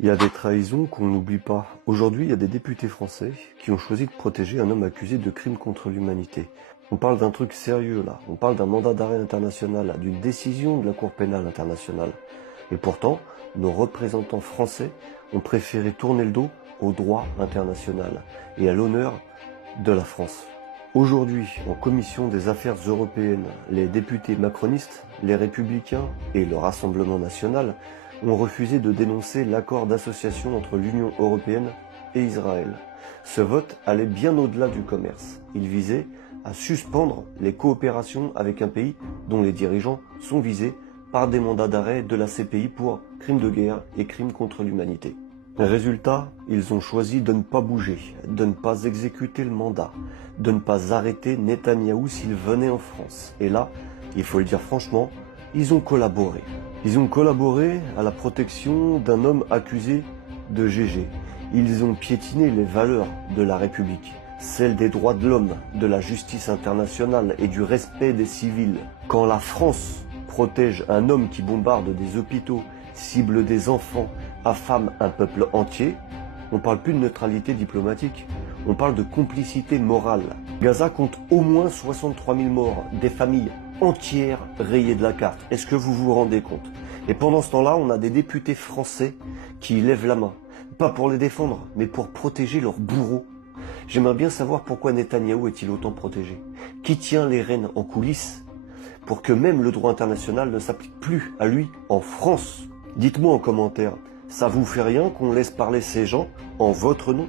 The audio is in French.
Il y a des trahisons qu'on n'oublie pas. Aujourd'hui, il y a des députés français qui ont choisi de protéger un homme accusé de crimes contre l'humanité. On parle d'un truc sérieux là, on parle d'un mandat d'arrêt international, là, d'une décision de la Cour pénale internationale. Et pourtant, nos représentants français ont préféré tourner le dos au droit international et à l'honneur de la France. Aujourd'hui, en commission des affaires européennes, les députés macronistes, les républicains et le Rassemblement national ont refusé de dénoncer l'accord d'association entre l'Union européenne et Israël. Ce vote allait bien au-delà du commerce. Il visait à suspendre les coopérations avec un pays dont les dirigeants sont visés par des mandats d'arrêt de la CPI pour crimes de guerre et crimes contre l'humanité. Résultat, ils ont choisi de ne pas bouger, de ne pas exécuter le mandat, de ne pas arrêter Netanyahou s'il venait en France. Et là, il faut le dire franchement, ils ont collaboré. Ils ont collaboré à la protection d'un homme accusé de GG. Ils ont piétiné les valeurs de la République, celles des droits de l'homme, de la justice internationale et du respect des civils. Quand la France protège un homme qui bombarde des hôpitaux, cible des enfants, affame un peuple entier, on parle plus de neutralité diplomatique, on parle de complicité morale. Gaza compte au moins 63 000 morts, des familles entières rayées de la carte. Est-ce que vous vous rendez compte? Et pendant ce temps-là, on a des députés français qui lèvent la main. Pas pour les défendre, mais pour protéger leurs bourreaux. J'aimerais bien savoir pourquoi Netanyahou est-il autant protégé. Qui tient les rênes en coulisses pour que même le droit international ne s'applique plus à lui en France? Dites-moi en commentaire, ça vous fait rien qu'on laisse parler ces gens en votre nom?